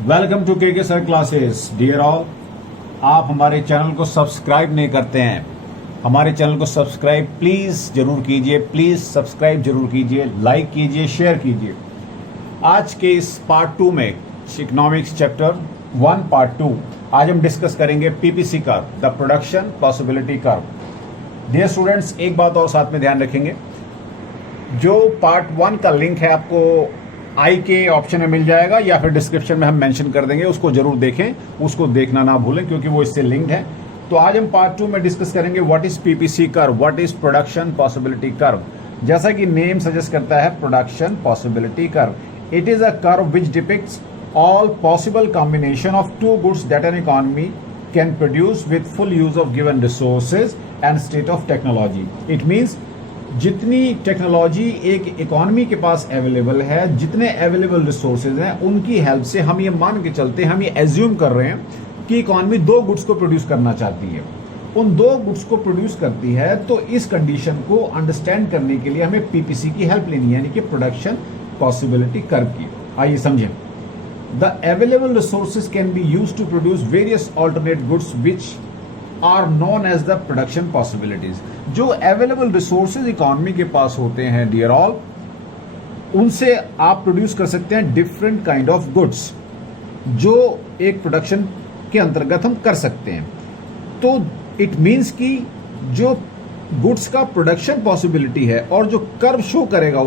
Welcome to के sir classes. Dear all, आप हमारे चैनल को सब्सक्राइब नहीं करते हैं, हमारे चैनल को सब्सक्राइब प्लीज जरूर कीजिए, प्लीज सब्सक्राइब जरूर कीजिए, लाइक कीजिए, शेयर कीजिए। आज के इस पार्ट 2 में इकोनॉमिक्स चैप्टर 1 पार्ट 2 आज हम डिस्कस करेंगे PPC curve, the production possibility curve. Dear students, एक बात और साथ में ध्यान रखेंगे, जो पार्ट 1 का लिंक है आपको आई के ऑप्शन में मिल जाएगा या फिर डिस्क्रिप्शन में हम मेंशन कर देंगे, उसको जरूर देखें, उसको देखना ना भूलें क्योंकि वो इससे लिंक्ड है। तो आज हम पार्ट 2 में डिस्कस करेंगे what is PPC curve, what is production possibility curve. जैसा कि नेम सजेस्ट करता है, production possibility curve, it is a curve which depicts all possible combination of two goods that an economy can produce with full use of given resources and state of technology. It means जितनी technology एक economy के पास available है, जितने available resources हैं, उनकी help से हम ये मान के चलते हैं, हम ये एज्यूम कर रहे हैं कि इकोनॉमी दो गुड्स को प्रोड्यूस करना चाहती है। उन दो गुड्स को प्रोड्यूस करती है, तो इस कंडीशन को अंडरस्टैंड करने के लिए हमें पीपीसी की हेल्प लेनी है, यानी कि प्रोडक्शन पॉसिबिलिटी कर्व की। आइए समझें। The available resources can be used to produce various alternate goods which are known as the production possibilities. जो available resources इकोनॉमी के पास होते हैं डियर ऑल, उनसे आप प्रोड्यूस कर सकते हैं डिफरेंट काइंड ऑफ गुड्स जो एक प्रोडक्शन के अंतर्गत हम कर सकते हैं। तो इट मीन्स कि जो गुड्स का प्रोडक्शन पॉसिबिलिटी है और जो कर्व शो करेगा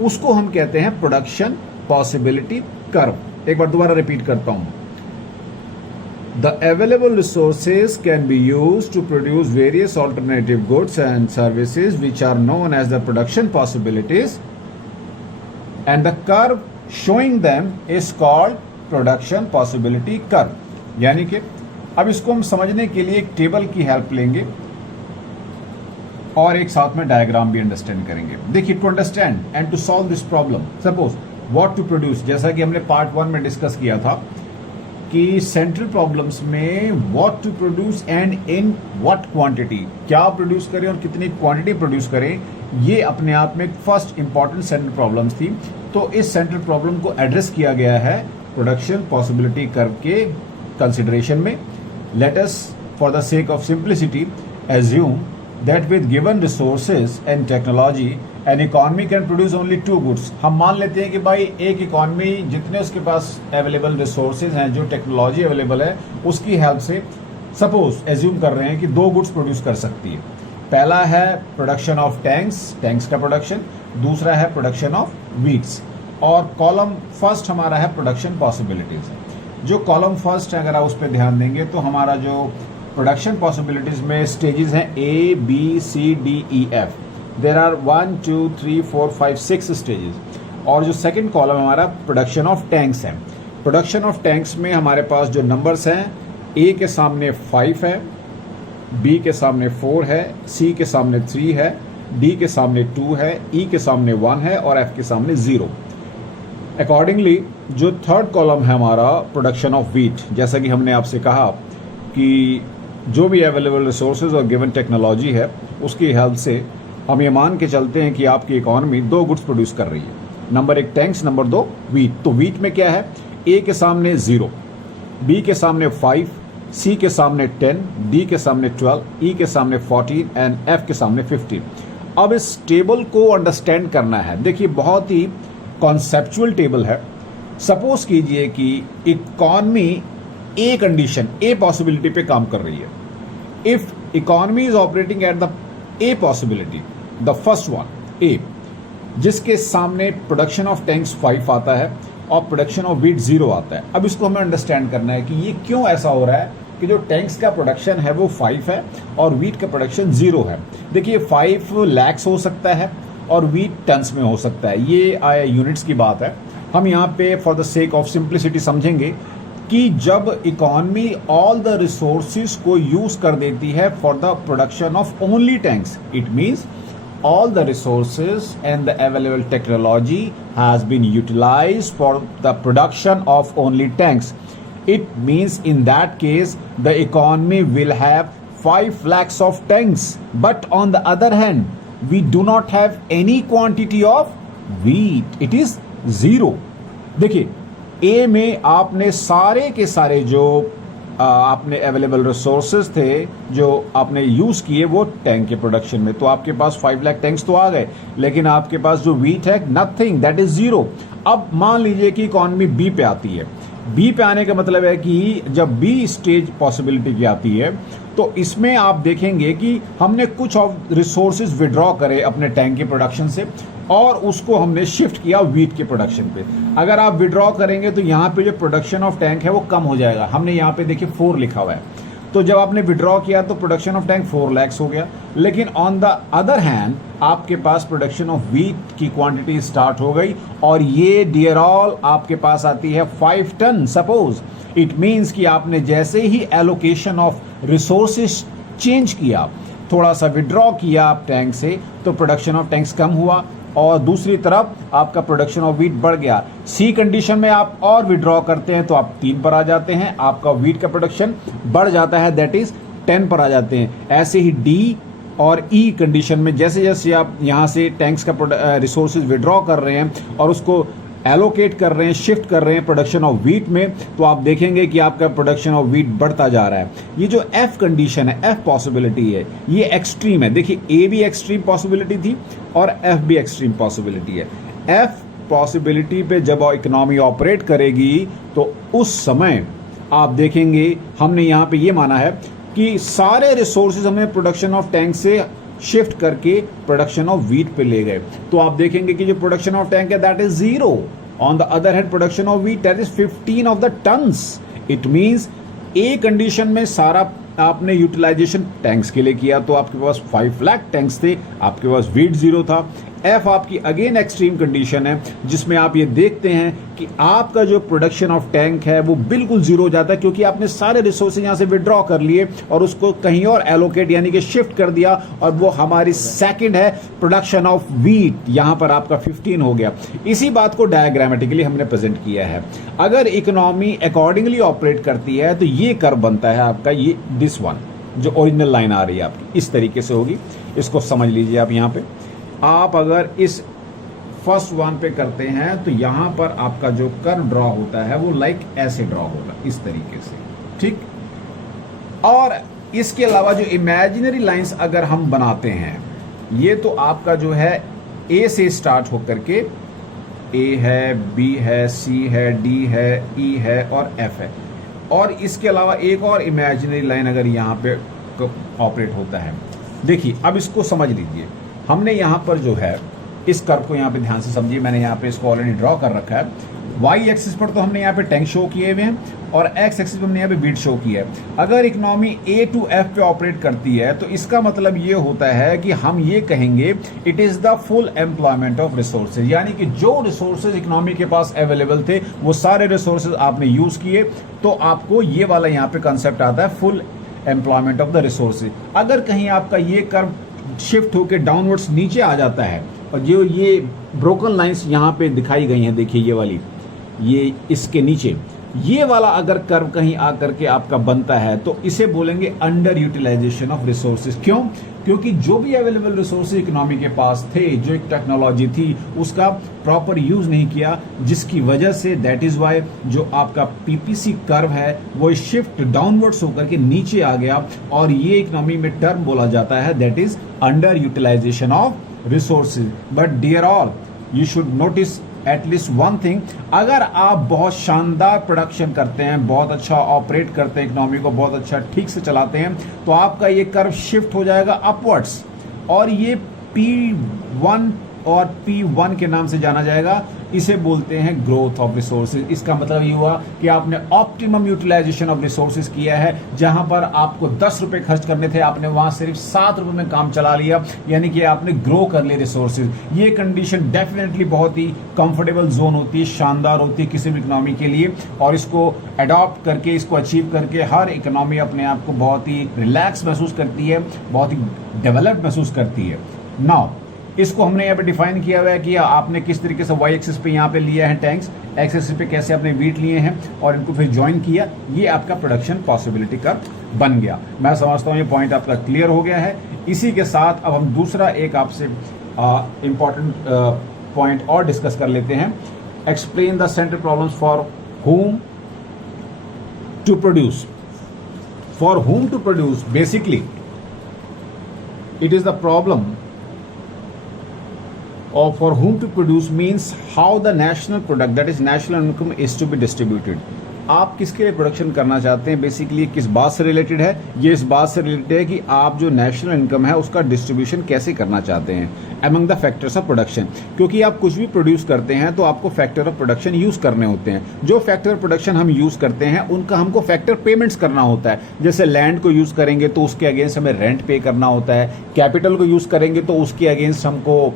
उसको हम कहते हैं प्रोडक्शन पॉसिबिलिटी कर्व। एक बार दोबारा रिपीट करता हूं। The available resources can be used to produce various alternative goods and services which are known as the production possibilities, and the curve showing them is called production possibility curve. यानी कि अब इसको हम समझने के लिए एक टेबल की हेल्प लेंगे और एक साथ में डायग्राम भी अंडरस्टैंड करेंगे। देखिए, to understand and to solve this problem, suppose what to produce, जैसा कि हमने पार्ट 1 में डिस्कस किया था कि सेंट्रल प्रॉब्लम्स में what to produce and in what quantity, क्या प्रोड्यूस करें और कितनी क्वांटिटी प्रोड्यूस करें, ये अपने आप में फर्स्ट इंपॉर्टेंट सेंट्रल प्रॉब्लम्स थी। तो इस सेंट्रल प्रॉब्लम को एड्रेस किया गया है प्रोडक्शन पॉसिबिलिटी कर्व के कंसिडरेशन में। Let us for the sake of simplicity assume that with given resources and technology an economy can produce only two goods. हम मान लेते हैं कि भाई एक इकोनॉमी जितने उसके पास अवेलेबल रिसोर्सेज हैं, जो टेक्नोलॉजी अवेलेबल है, उसकी हेल्प से सपोज एज्यूम कर रहे हैं कि दो गुड्स प्रोड्यूस कर सकती है। पहला है प्रोडक्शन ऑफ टैंक्स का प्रोडक्शन, दूसरा है प्रोडक्शन ऑफ वीट्स, और कॉलम फर्स्ट हमारा है प्रोडक्शन पॉसिबिलिटीज। जो कॉलम फर्स्ट है, अगर आप उस पर ध्यान देंगे तो हमारा जो प्रोडक्शन पॉसिबिलिटीज में स्टेजेस हैं A B C D E F, there are 1 2 3 4 5 6 stages. और जो सेकंड कॉलम हमारा प्रोडक्शन ऑफ टैंक्स है। प्रोडक्शन ऑफ टैंक्स में हमारे पास जो नंबर्स हैं, A के सामने 5 है, B के सामने 4 है, C के सामने 3 है, D के सामने 2 है, E के सामने 1 है और F के सामने 0। अकॉर्डिंगली जो थर्ड कॉलम है हमारा प्रोडक्शन ऑफ व्हीट, जैसा कि हमने आपसे कहा कि जो भी अवेलेबल रिसोर्सेज और गिवन टेक्नोलॉजी है, उसकी हेल्प से हम ये मान के चलते हैं कि आपकी इकोनॉमी दो गुड्स प्रोड्यूस कर रही है। Number 1 tanks, number 2 wheat. तो व्हीट में क्या है, A के सामने 0, B के सामने 5, C के सामने 10, D के सामने 12, E के सामने 14 एंड F के सामने 15। अब इस टेबल को अंडरस्टैंड करना है। देखिए, बहुत ही कॉन्सेप्चुअल टेबल है। सपोज कीजिए कि economy A condition, A possibility पे काम कर रही है। If economy is operating at the A possibility, the first one A, जिसके सामने प्रोडक्शन ऑफ टैंक्स 5 आता है और प्रोडक्शन ऑफ व्हीट 0 आता है। अब इसको हमें अंडरस्टैंड करना है कि ये क्यों ऐसा हो रहा है कि जो टैंक्स का प्रोडक्शन है वो 5 है और व्हीट का प्रोडक्शन 0 है। देखिए, 5 lakhs हो सकता है और व्हीट टन्स में हो सकता है, ये यूनिट्स की बात है। हम यहाँ पे for the sake of simplicity समझेंगे कि जब इकोनॉमी ऑल द रिसोर्सेज को यूज कर देती है for the production of only tanks, it means all the resources and the available technology has been utilized for the production of only tanks. It means in that case the economy will have 5 lakhs of tanks, but on the other hand we do not have any quantity of wheat, it is 0. देखिए, ए में आपने सारे के सारे जो आपने available resources थे जो आपने यूज किए वो टैंक के प्रोडक्शन में, तो आपके पास 5 लाख टैंक्स तो आ गए, लेकिन आपके पास जो व्हीट है नथिंग, दैट इज जीरो। अब मान लीजिए कि इकॉनमी बी पे आती है। बी पे आने का मतलब है कि जब बी स्टेज पॉसिबिलिटी की आती है तो इसमें आप देखेंगे कि हमने कुछ ऑफ रिसोर्सेज विड्रॉ करे अपने टैंक के प्रोडक्शन से और उसको हमने शिफ्ट किया व्हीट के प्रोडक्शन पे। अगर आप विड्रॉ करेंगे तो यहाँ पे जो प्रोडक्शन ऑफ टैंक है वो कम हो जाएगा। हमने यहाँ पे देखिए 4 लिखा हुआ है, तो जब आपने विड्रॉ किया तो प्रोडक्शन ऑफ टैंक 4 लाख हो गया। लेकिन ऑन द अदर हैंड आपके पास प्रोडक्शन ऑफ व्हीट की क्वांटिटी स्टार्ट हो गई और ये डियर ऑल आपके पास आती है 5 टन सपोज। इट मीन्स कि आपने जैसे ही एलोकेशन ऑफ रिसोर्सेज चेंज किया, थोड़ा सा विड्रॉ किया आप टैंक से, तो प्रोडक्शन ऑफ टैंक्स कम हुआ और दूसरी तरफ आपका प्रोडक्शन ऑफ व्हीट बढ़ गया। सी कंडीशन में आप और विड्रॉ करते हैं तो आप 3 पर आ जाते हैं, आपका व्हीट का प्रोडक्शन बढ़ जाता है, दैट इज 10 पर आ जाते हैं। ऐसे ही डी और ई कंडीशन में जैसे जैसे आप यहाँ से टैंक्स का रिसोर्सेज विड्रॉ कर रहे हैं और उसको एलोकेट कर रहे हैं, शिफ्ट कर रहे हैं प्रोडक्शन ऑफ व्हीट में, तो आप देखेंगे कि आपका प्रोडक्शन ऑफ व्हीट बढ़ता जा रहा है। ये जो एफ कंडीशन है, एफ पॉसिबिलिटी है, ये एक्सट्रीम है। देखिए ए भी एक्सट्रीम पॉसिबिलिटी थी और एफ भी एक्सट्रीम पॉसिबिलिटी है। एफ पॉसिबिलिटी पे जब इकोनॉमी ऑपरेट करेगी तो उस समय आप देखेंगे हमने यहाँ पे ये माना है कि सारे रिसोर्सेज हमें प्रोडक्शन ऑफ टैंक से शिफ्ट करके प्रोडक्शन ऑफ व्हीट पे ले गए, तो आप देखेंगे कि जो प्रोडक्शन ऑफ टैंक है that is 0। On the other hand production of wheat that is 15 of the tons. It means a condition में सारा आपने यूटिलाइजेशन टैंक्स के लिए किया तो आपके पास 5 लाख टैंक्स थे, आपके पास व्हीट 0 था। एफ आपकी अगेन एक्सट्रीम कंडीशन है जिसमें आप ये देखते हैं कि आपका जो प्रोडक्शन ऑफ टैंक है वो बिल्कुल 0 हो जाता है क्योंकि आपने सारे रिसोर्सेज यहाँ से विड्रॉ कर लिए और उसको कहीं और एलोकेट यानी कि शिफ्ट कर दिया, और वो हमारी सेकंड है प्रोडक्शन ऑफ व्हीट, यहाँ पर आपका 15 हो गया। इसी बात को डायग्रामेटिकली हमने प्रेजेंट किया है। अगर इकोनॉमी अकॉर्डिंगली ऑपरेट करती है तो ये कर्व बनता है आपका, ये दिस वन जो ओरिजिनल लाइन आ रही है आपकी इस तरीके से होगी। इसको समझ लीजिए आप। यहाँ पे आप अगर इस फर्स्ट वन पे करते हैं तो यहां पर आपका जो कर्व ड्रॉ होता है वो लाइक ऐसे ड्रॉ होगा, इस तरीके से, ठीक। और इसके अलावा जो इमेजिनरी लाइंस अगर हम बनाते हैं, ये तो आपका जो है ए से स्टार्ट होकर के ए है, बी है, सी है, डी है, ई है और एफ है। और इसके अलावा एक और इमेजिनरी लाइन अगर यहाँ पे ऑपरेट होता है, देखिए अब इसको समझ लीजिए। हमने यहाँ पर जो है इस कर्व को यहाँ पे ध्यान से समझिए, मैंने यहाँ पे इसको ऑलरेडी ड्रॉ कर रखा है। वाई एक्सिस पर तो हमने यहाँ पे टैंक शो किए हुए हैं और एक्स एक्सिस पर हमने यहाँ पे व्हीट शो किया है। अगर इकोनॉमी ए टू एफ पे ऑपरेट करती है तो इसका मतलब ये होता है कि हम ये कहेंगे it is the full employment of resources, यानी कि जो रिसोर्सेज इकोनॉमी के पास अवेलेबल थे वो सारे रिसोर्सेज आपने यूज किए, तो आपको ये वाला यहाँ पे कंसेप्ट आता है full employment of the resources. अगर कहीं आपका ये कर्व शिफ्ट होकर डाउनवर्ड्स नीचे आ जाता है और जो ये ब्रोकन लाइंस यहाँ पे दिखाई गई हैं, देखिए ये वाली, ये इसके नीचे ये वाला अगर कर्व कहीं आकर के आपका बनता है तो इसे बोलेंगे अंडर यूटिलाइजेशन ऑफ रिसोर्सेज। क्यों? क्योंकि जो भी अवेलेबल रिसोर्सेज इकोनॉमी के पास थे, जो एक टेक्नोलॉजी थी, उसका प्रॉपर यूज नहीं किया, जिसकी वजह से दैट इज वाई जो आपका पीपीसी कर्व है वो शिफ्ट डाउनवर्ड्स होकर के नीचे आ गया और ये इकोनॉमी में टर्म बोला जाता है that is under utilization of resources. But dear all, you should notice at least one thing, अगर आप बहुत शानदार प्रोडक्शन करते हैं, बहुत अच्छा ऑपरेट करते हैं, इकोनॉमी को बहुत अच्छा ठीक से चलाते हैं, तो आपका ये कर्व शिफ्ट हो जाएगा अपवर्ड्स और ये P1 और P1 के नाम से जाना जाएगा। इसे बोलते हैं ग्रोथ ऑफ रिसोर्सेज। इसका मतलब ये हुआ कि आपने ऑप्टिमम यूटिलाइजेशन ऑफ रिसोर्सेज किया है। जहां पर आपको 10 रुपए खर्च करने थे, आपने वहां सिर्फ 7 रुपए में काम चला लिया, यानी कि आपने ग्रो कर लिए रिसोर्सेज। ये कंडीशन डेफिनेटली बहुत ही कंफर्टेबल जोन होती है, शानदार होती है किसी भी इकोनॉमी के लिए, और इसको अडॉप्ट करके, इसको अचीव करके हर इकोनॉमी अपने आप को बहुत ही रिलैक्स महसूस करती है, बहुत ही डेवलप्ड महसूस करती है। नाउ इसको हमने यहाँ पे डिफाइन किया हुआ है कि आपने किस तरीके से वाई एक्सिस पे यहाँ पे लिया है टैंक्स, एक्स एक्सिस पे कैसे आपने व्हीट लिए हैं और इनको फिर ज्वाइन किया, ये आपका प्रोडक्शन पॉसिबिलिटी का बन गया। मैं समझता हूँ ये पॉइंट आपका क्लियर हो गया है। इसी के साथ अब हम दूसरा एक आपसे इम्पॉर्टेंट पॉइंट और डिस्कस कर लेते हैं। Explain the central problems for whom to produce. For whom to produce, basically it is the problem of for whom to produce means how the national product, that is national income, is to be distributed. आप किसके लिए production करना चाहते हैं, basically किस बात से related है, ये इस बात से रिलेटेड है कि आप जो नेशनल इनकम है उसका डिस्ट्रीब्यूशन कैसे करना चाहते हैं among the factors of production. क्योंकि आप कुछ भी प्रोड्यूस करते हैं तो आपको फैक्टर ऑफ प्रोडक्शन यूज करने होते हैं। जो फैक्टर ऑफ प्रोडक्शन हम यूज करते हैं उनका हमको फैक्टर पेमेंट्स करना होता है। जैसे लैंड को यूज करेंगे तो उसके अगेंस्ट हमें रेंट पे करना होता है, कैपिटल को यूज करेंगे तो उसके अगेंस्ट हमको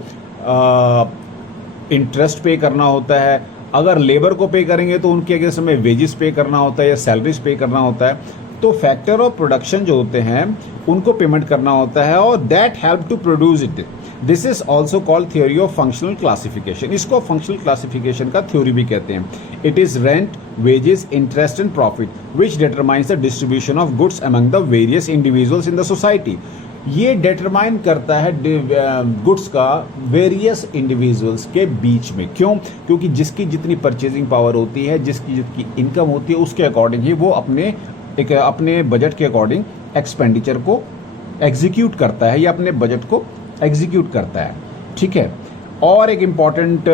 इंटरेस्ट पे करना होता है, अगर लेबर को पे करेंगे तो उनके अगेंस्ट हमें वेजेस पे करना होता है या सैलरीज पे करना होता है। तो फैक्टर ऑफ प्रोडक्शन जो होते हैं उनको पेमेंट करना होता है और that help to produce it. This is also called theory of functional classification. इसको फंक्शनल क्लासिफिकेशन का थ्योरी भी कहते हैं। It is rent, wages, interest and profit which determines the distribution of goods among the various individuals in the society. ये determine करता है goods का various individuals के बीच में। क्यों? क्योंकि जिसकी जितनी परचेजिंग पावर होती है, जिसकी जितनी इनकम होती है, उसके अकॉर्डिंग ही वो अपने बजट के अकॉर्डिंग एक्सपेंडिचर को एग्जीक्यूट करता है या अपने बजट को एग्जीक्यूट करता है। ठीक है। और एक इम्पॉर्टेंट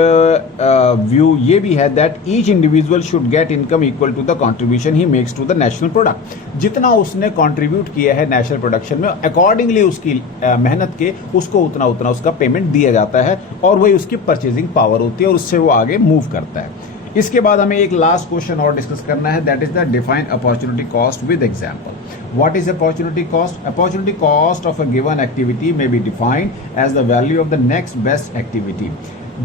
व्यू ये भी है that each individual should get income equal to the contribution he makes to the national product. जितना उसने कंट्रीब्यूट किया है नेशनल प्रोडक्शन में, अकॉर्डिंगली उसकी मेहनत के उसको उतना उसका पेमेंट दिया जाता है और वही उसकी परचेजिंग पावर होती है और उससे वो आगे मूव करता है। इसके बाद हमें एक लास्ट क्वेश्चन और डिस्कस करना है, that is the define opportunity cost with example. What is opportunity cost? Opportunity cost of a given activity may be defined as the value of the next best activity.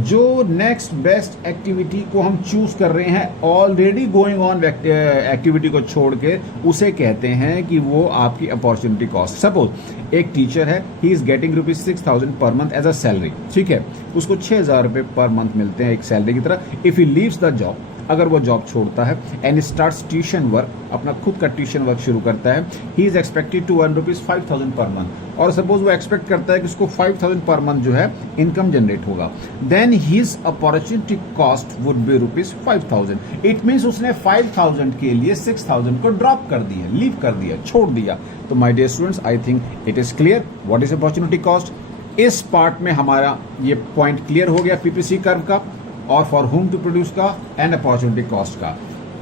जो next best activity को हम choose कर रहे हैं already going on activity को छोड़ के, उसे कहते हैं कि वो आपकी अपॉर्चुनिटी कॉस्ट। सपोज एक टीचर है, he is getting ₹6,000 per month as a salary. ठीक है, उसको 6,000 रुपये पर मंथ मिलते हैं एक सैलरी की तरह। If he leaves the job, अगर वो जॉब छोड़ता है एंड स्टार्ट्स ट्यूशन वर्क, अपना खुद का ट्यूशन वर्क शुरू करता है, he is expected to earn ₹5,000 per month. और सपोज वो एक्सपेक्ट करता है कि उसको 5,000 पर मंथ जो है इनकम जनरेट होगा, then his opportunity cost would be ₹5,000। It means उसने 5,000 के लिए 6,000 को ड्रॉप कर दिया, लीव कर दिया, छोड़ दिया। तो my dear students, I think it is clear what is opportunity cost. इस पार्ट में हमारा ये पॉइंट क्लियर हो गया पीपीसी कर्व का और फॉर हुम टू प्रोड्यूस का एंड अपॉर्चुनिटी कॉस्ट का।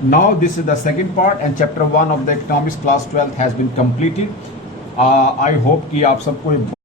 Now this is the second part and chapter 1 of the economics class 12th has been completed. I hope कि आप सबको